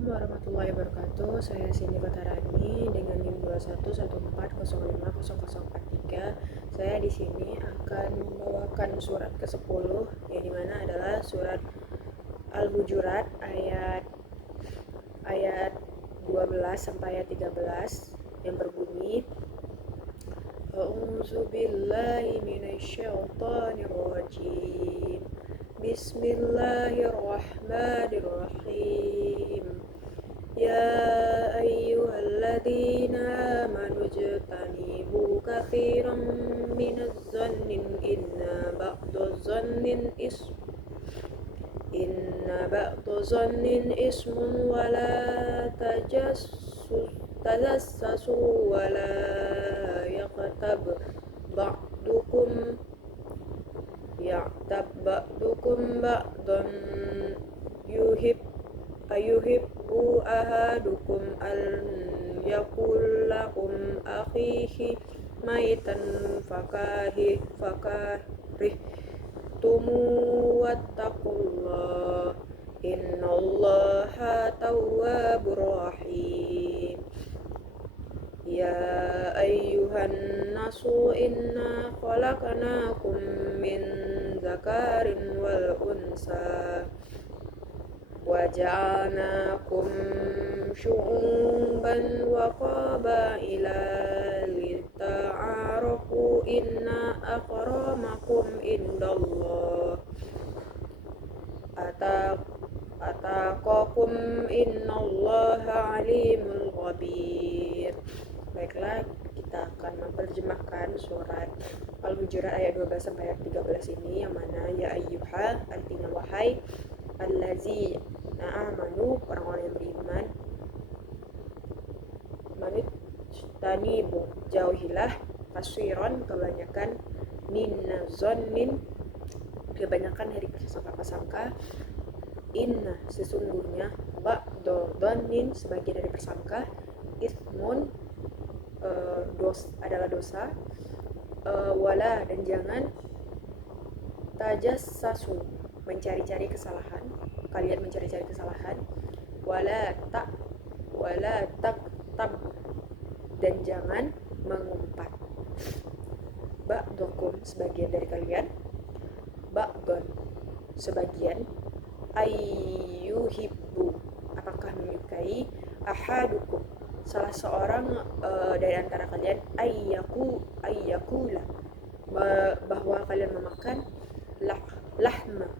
Assalamualaikum warahmatullahi wabarakatuh. Saya Cindy Kotarani dengan NIM 2114040043. Saya di sini akan membawakan surat ke-10 yang dimana adalah surat Al-Hujurat ayat 12 sampai ayat 13 yang berbunyi A'udzu billahi minasyaitonir rajim. Bismillahirrahmanirrahim. Ya ayyuhalladzina amanu ijtanibu katsiran minaz zannin inna ba'daz zannin ismun wa la tajassasu wa la yaqtab ba'dukum ba'dan ayuhibbu ahadukum an yakul lakum akhihi maitan fakarihtumu wattaqullah innallaha tawwabur rahim. Ya ayyuhan nasu inna khalaqnakum min zakarin wal unsa wa ja'alnakum syu'uban wa qabaila lita'arafu inna akramakum indallah ataqakum innallaha alimul khabir. Baiklah, kita akan menerjemahkan surat Al-Hujurat ayat 12 sampai ayat 13 ini, yang mana ya ayyuha artinya wahai, allazi amanu orang-orang yang beriman, manitanibu jauhilah, kasiron kebanyakan, minazonnin kebanyakan dari prasangka-prasangka, inna sesungguhnya, ba'dodhannin sebagian dari prasangka, ismun adalah dosa, wala dan jangan, tajassasu mencari-cari kesalahan, kalian mencari-cari kesalahan, wala taktab dan jangan mengumpat, ba'dukum sebagian dari kalian, ba'don sebagian, ayyuhibbu apakah menyukai, ahadukum salah seorang dari antara kalian, ayyakula bahwa kalian memakan, lahma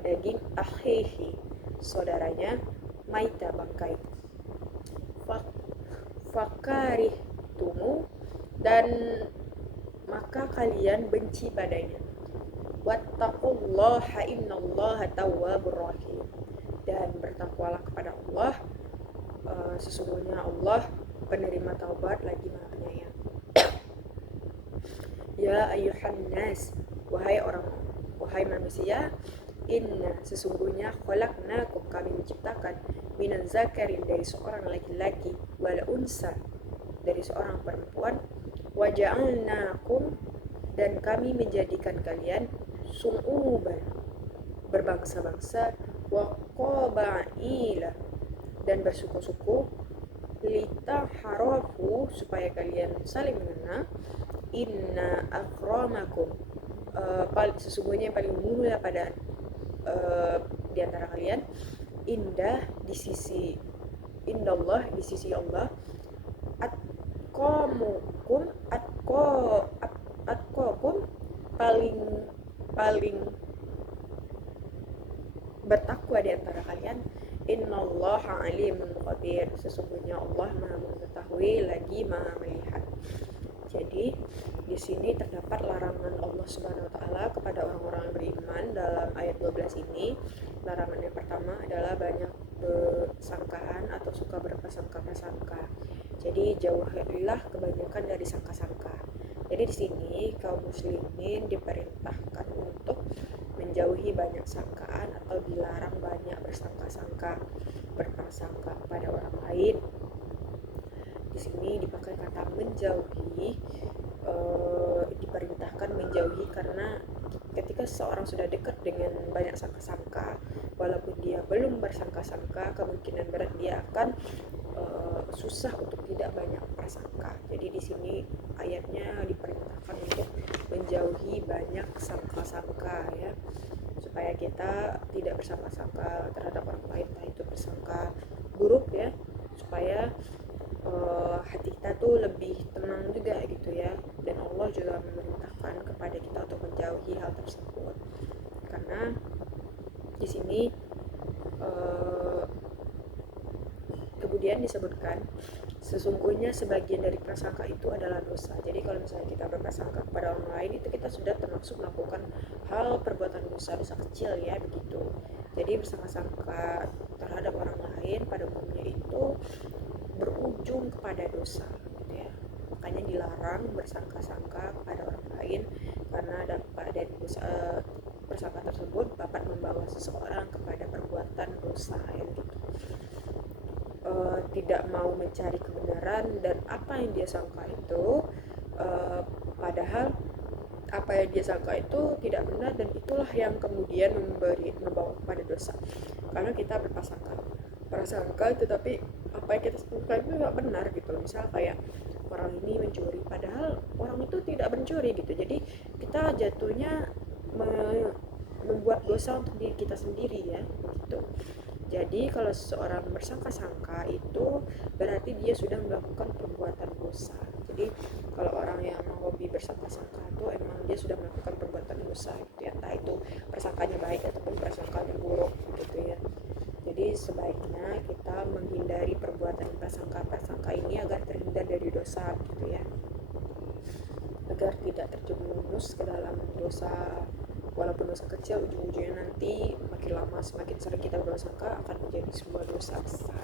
daging, akhihi saudaranya, maita bangkai, fakarihtumu dan maka kalian benci padanya, wattaqullaha innallaha tawwabur rahim dan bertakwalah kepada Allah, sesungguhnya Allah penerima taubat lagi Maha Penyayang. Ya ayyuhan nas wahai manusia, inna sesungguhnya khalaqnakum kami menciptakan, minan zakarin dari seorang laki-laki, wal unsa dari seorang perempuan, wa ja'alnakum dan kami menjadikan kalian, su'uban berbangsa-bangsa, wa qabaila dan bersuku-suku, litaharafu supaya kalian saling mengenal, inna akramakum sesungguhnya yang paling mulia pada di antara kalian, indah di sisi indallah di sisi Allah, atqakum paling bertakwa di antara kalian, innallaha alimun khabir sesungguhnya Allah Maha mengetahui lagi Maha melihat. Jadi di sini terdapat larangan Allah Subhanahu wa taala kepada orang-orang yang beriman dalam ayat 12 ini. Larangan yang pertama adalah banyak bersangkaan atau suka berprasangka-prasangka. Jadi jauhilah kebanyakan dari sangka-sangka. Jadi di sini kaum muslimin diperintahkan untuk menjauhi banyak sangkaan atau dilarang banyak berprasangka kepada orang lain. Di sini dipakai kata menjauhi, diperintahkan menjauhi karena ketika seseorang sudah dekat dengan banyak sangka-sangka, walaupun dia belum bersangka-sangka, kemungkinan berat dia akan susah untuk tidak banyak prasangka. Jadi di sini ayatnya diperintahkan untuk menjauhi banyak sangka-sangka ya, supaya kita tidak bersangka-sangka terhadap orang lain, entah itu bersangka buruk ya, supaya hati kita tuh lebih tenang juga gitu ya. Dan Allah juga memerintahkan kepada kita untuk menjauhi hal tersebut, karena di sini uh, kemudian disebutkan sesungguhnya sebagian dari prasangka itu adalah dosa. Jadi kalau misalnya kita berprasangka kepada orang lain, itu kita sudah termasuk melakukan hal perbuatan dosa kecil ya, begitu. Jadi bersangka-sangka terhadap orang lain pada umumnya itu berujung kepada dosa gitu ya. Makanya dilarang bersangka-sangka kepada orang lain, karena dari persangka tersebut dapat membawa seseorang kepada perbuatan dosa ya gitu. Tidak mau mencari kebenaran dan apa yang dia sangka itu padahal apa yang dia sangka itu tidak benar, dan itulah yang kemudian membawa kepada dosa, karena kita prasangka tetapi apa yang kita sangka itu nggak benar gitu. Misal kayak orang ini mencuri padahal orang itu tidak mencuri gitu, jadi kita jatuhnya membuat dosa untuk diri kita sendiri ya gitu. Jadi kalau seseorang bersangka-sangka itu berarti dia sudah melakukan perbuatan dosa. Jadi kalau orang yang hobi bersangka-sangka itu emang dia sudah melakukan perbuatan dosa gitu ya, entah itu persangkanya baik ataupun persangkanya buruk gitu ya. Jadi sebaiknya kita menghindari perbuatan prasangka-prasangka ini agar terhindar dari dosa gitu ya, agar tidak terjerumus ke dalam dosa. Walaupun dosa kecil, ujung-ujungnya nanti makin lama semakin sering kita bersangka akan menjadi sebuah dosa besar.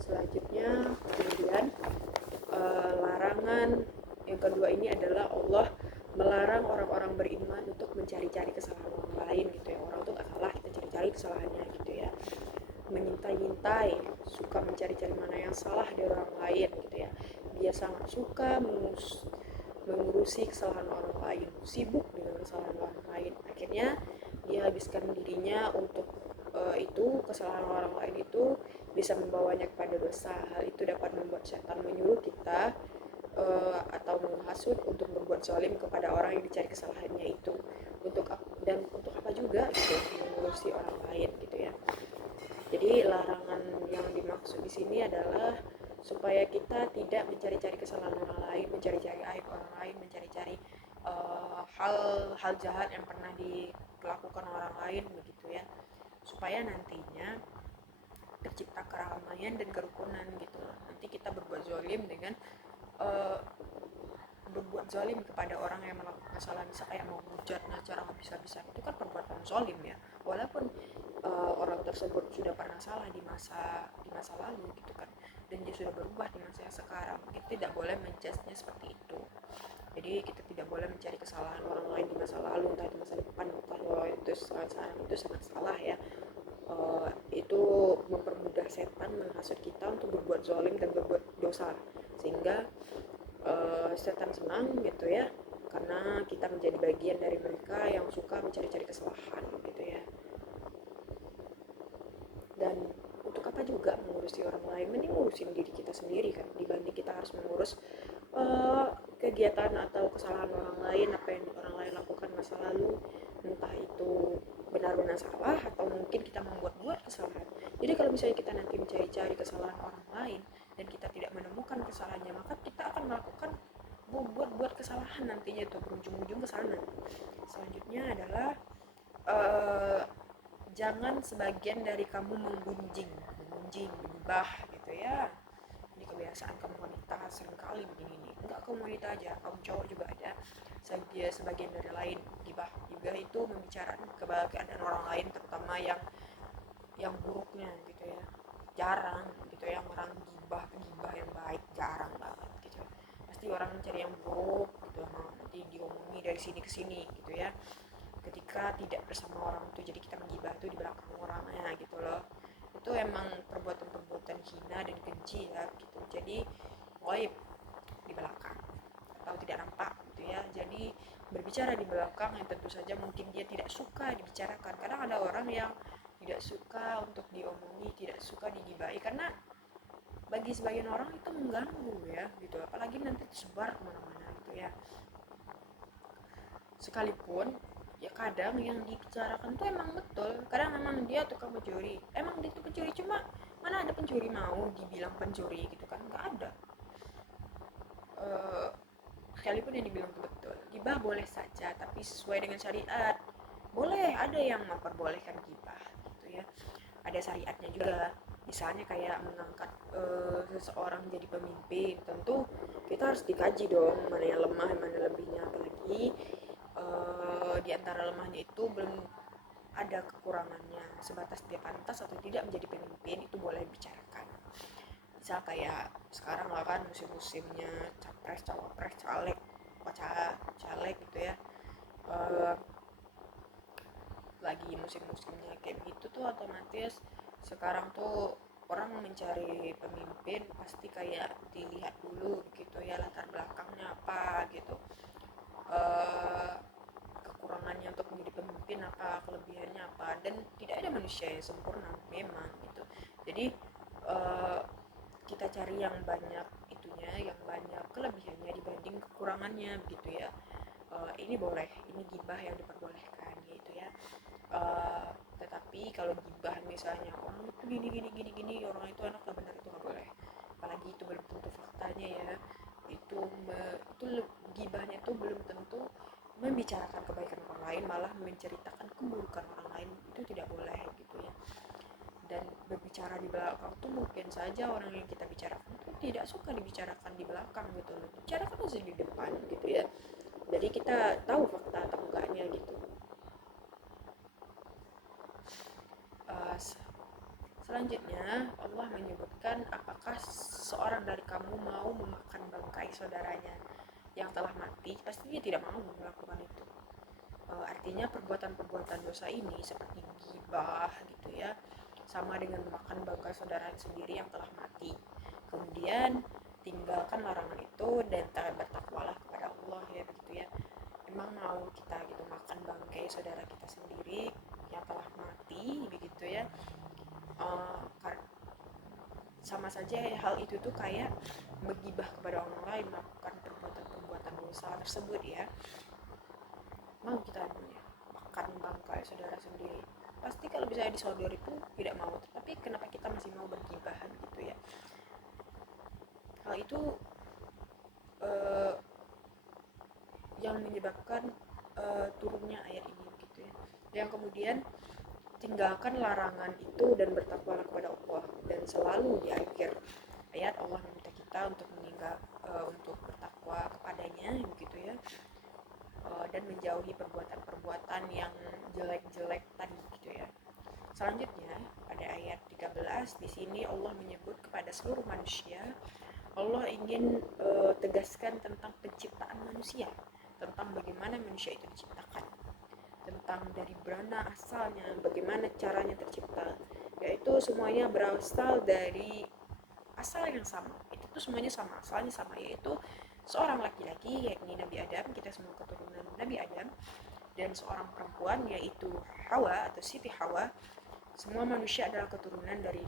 Selanjutnya kemudian larangan yang kedua ini adalah Allah melarang orang-orang beriman untuk mencari-cari kesalahan orang lain gitu ya. Orang tuh gak salah, kita cari-cari kesalahannya gitu ya, menyintai-nyintai, suka mencari-cari mana yang salah dari orang lain gitu ya. Dia sangat suka mengurusi kesalahan orang lain, sibuk dengan kesalahan orang lain. Akhirnya dia habiskan dirinya untuk itu, kesalahan orang lain itu bisa membawanya kepada dosa. Hal itu dapat membuat setan menyuruh kita atau menghasut untuk berbuat zalim kepada orang yang dicari kesalahannya itu. Untuk apa juga gitu, mengurusi orang lain gitu ya. Jadi larangan yang dimaksud di sini adalah supaya kita tidak mencari-cari kesalahan orang lain, mencari-cari aib orang lain, mencari-cari hal jahat yang pernah dilakukan orang lain begitu ya, supaya nantinya tercipta keramaian dan kerukunan gitu. Nanti kita berbuat zalim dengan berbuat zalim kepada orang yang melakukan kesalahan, bisa kayak mau hujatnya secara habis-habisan, itu kan perbuatan zalim ya, walaupun orang tersebut sudah pernah salah di masa lalu gitu kan, dan dia sudah berubah di masa yang sekarang. Kita tidak boleh menjudge-nya seperti itu. Jadi kita tidak boleh mencari kesalahan orang lain di masa lalu, entah itu masa depan. Kalau itu sekarang itu sangat salah ya. Itu mempermudah setan menghasut kita untuk berbuat zalim dan berbuat dosa, sehingga setan senang gitu ya, karena kita menjadi bagian dari mereka yang suka mencari-cari kesalahan gitu ya. Dan untuk apa juga mengurusi orang lain, mending ngurusin diri kita sendiri kan, dibanding kita harus mengurus kegiatan atau kesalahan orang lain, apa yang orang lain lakukan masa lalu, entah itu benar-benar salah atau mungkin kita membuat-buat kesalahan. Jadi kalau misalnya kita nanti mencari-cari kesalahan orang lain dan kita tidak menemukan kesalahannya, maka kita akan melakukan buat kesalahan nantinya, itu berujung-ujung ke sana. Selanjutnya adalah jangan sebagian dari kamu menggunjing, menggibah gitu ya. Ini kebiasaan kaum wanita seringkali begini nih. Enggak kaum wanita aja, kaum cowok juga ada. Sebagian dari lain gibah juga itu membicarakan kebahagiaan orang lain, terutama yang buruknya gitu ya. Jarang gitu ya orang gibah yang baik, jarang banget gitu. Pasti orang mencari yang buruk gitu, nanti diomongi dari sini ke sini gitu ya, ketika tidak bersama orang itu. Jadi kita menggibah itu di belakang orangnya gitu loh. Itu emang perbuatan-perbuatan hina dan keji ya gitu. Jadi ghaib, di belakang atau tidak nampak gitu ya. Jadi berbicara di belakang yang tentu saja mungkin dia tidak suka dibicarakan. Kadang ada orang yang di tidak suka untuk diomongi, tidak suka digibai, karena bagi sebagian orang itu mengganggu ya gitu, apalagi nanti tersebar kemana-mana gitu ya. Sekalipun ya kadang yang dibicarakan tuh emang betul, kadang emang dia tukang pencuri, emang dia tuh pencuri, cuma mana ada pencuri mau dibilang pencuri gitu kan, nggak ada. Eh, Sekalipun yang dibilang itu betul, gibah boleh saja tapi sesuai dengan syariat. Boleh ada yang memperbolehkan gibah gitu ya, ada syariatnya juga. Misalnya kayak mengangkat seseorang jadi pemimpin, tentu kita harus dikaji dong mana yang lemah mana lebihnya, apalagi di antara lemahnya itu belum ada kekurangannya, sebatas dia pantas atau tidak menjadi pemimpin itu boleh dibicarakan. Misal kayak sekarang lah kan musim-musimnya capres cawapres caleg caleg gitu ya, uh, lagi musim-musimnya kayak gitu tuh otomatis sekarang tuh orang mencari pemimpin pasti kayak dilihat dulu gitu ya, latar belakangnya apa gitu, uh, kekurangannya untuk menjadi pemimpin apa, kelebihannya apa, dan tidak ada manusia yang sempurna memang gitu. Jadi uh, kita cari yang banyak itunya, yang banyak kelebihannya dibanding kekurangannya begitu ya. Ini boleh, ini gibah yang diperbolehkan gitu ya. Tetapi kalau gibah misalnya orang itu gini, orang itu anak gak benar, itu nggak boleh, apalagi itu belum tentu faktanya ya. Itu gibahnya itu belum tentu membicarakan kebaikan orang lain, malah menceritakan keburukan orang lain, itu tidak boleh gitu ya. Dan berbicara di belakang tuh mungkin saja orang yang kita bicarakan tuh tidak suka dibicarakan di belakang gitu loh, bicarakan aja di depan gitu ya, jadi kita tahu fakta atau enggaknya gitu. uh, Selanjutnya Allah menyebutkan, apakah seorang dari kamu mau memakan bangkai saudaranya yang telah mati? Pasti dia tidak mau melakukan itu. Artinya perbuatan-perbuatan dosa ini seperti ghibah gitu ya, sama dengan memakan bangkai saudara sendiri yang telah mati. Kemudian tinggalkan larangan itu dan bertakwalah kepada Allah ya begitu ya. Emang mau kita gitu makan bangkai saudara kita sendiri yang telah mati begitu ya? Uh, Sama saja hal itu tuh kayak menggibah kepada orang lain, melakukan perbuatan-perbuatan dosa tersebut ya. Mau kita makan bangkai saudara sendiri? Pasti kalau bisa disaudara itu tidak mau, tapi kenapa kita masih mau bergibahan gitu ya. Hal itu uh, yang menyebabkan turunnya ayat ini gitu ya. Yang kemudian tinggalkan larangan itu dan bertakwalah kepada Allah, dan selalu di akhir ayat Allah meminta kita untuk untuk bertakwa kepadanya begitu ya, dan menjauhi perbuatan-perbuatan yang jelek-jelek tadi gitu ya. Selanjutnya pada ayat 13 di sini Allah menyebut kepada seluruh manusia. Allah ingin tegaskan tentang penciptaan manusia, tentang bagaimana manusia itu diciptakan, tentang dari mana asalnya, bagaimana caranya tercipta, yaitu semuanya berasal dari asal yang sama. Itu tuh semuanya sama, asalnya sama, yaitu seorang laki-laki yakni Nabi Adam, kita semua keturunan Nabi Adam, dan seorang perempuan yaitu Hawa atau Siti Hawa. Semua manusia adalah keturunan dari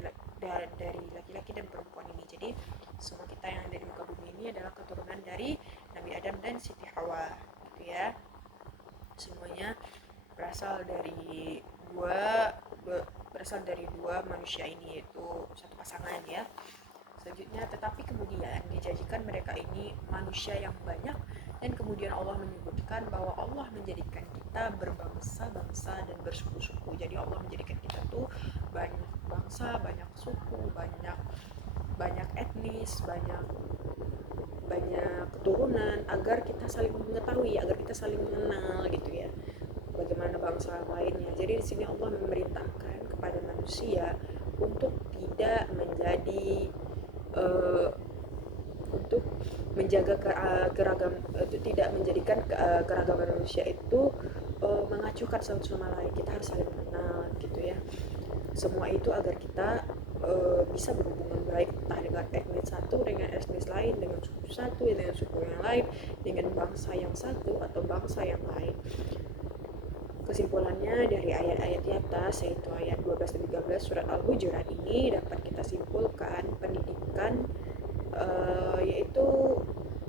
laki-laki dan perempuan ini. Jadi semua kita yang ada di muka bumi ini adalah keturunan dari Nabi Adam dan Siti Hawa gitu ya. Semuanya berasal dari dua manusia ini, yaitu satu pasangan ya. Selanjutnya, tetapi kemudian dijadikan mereka ini manusia yang banyak, dan kemudian Allah menyebutkan bahwa Allah menjadikan kita berbangsa-bangsa dan bersuku-suku. Jadi Allah menjadikan kita tuh banyak bangsa, banyak suku, banyak etnis, banyak keturunan, agar kita saling mengetahui, agar kita saling mengenal gitu ya, bagaimana bangsa lainnya. Jadi di sini Allah memerintahkan kepada manusia untuk tidak menjadi untuk menjaga keragam, tidak menjadikan keragaman manusia itu mengacuhkan satu sama lain. Kita harus saling mengenal gitu ya. Semua itu agar kita bisa berhubungan baik, entah dengan etnis satu dengan etnis lain, dengan suku satu dengan suku yang lain, dengan bangsa yang satu atau bangsa yang lain. Kesimpulannya dari ayat-ayat di atas, yaitu ayat 12 dan 13 surat Al-Hujurat ini, dapat kita simpulkan pendidikan yaitu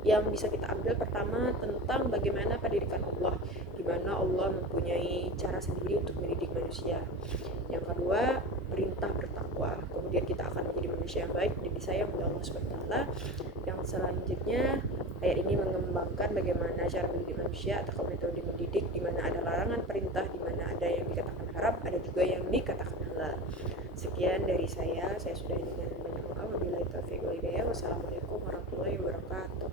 yang bisa kita ambil pertama tentang bagaimana pendidikan Allah, di mana Allah mempunyai cara sendiri untuk mendidik manusia. Yang kedua, perintah bertakwa. Kemudian kita akan menjadi manusia yang baik dan disayang oleh Allah SWT. Yang selanjutnya, ayat ini mengembangkan bagaimana cara mendidik manusia atau metode mendidik, di mana ada larangan perintah, di mana ada yang dikatakan haram, ada juga yang dikatakan halal. Sekian dari saya sudah dengan banyak maaf. Wabillahi taufiq wal hidayah. Wassalamualaikum warahmatullahi wabarakatuh.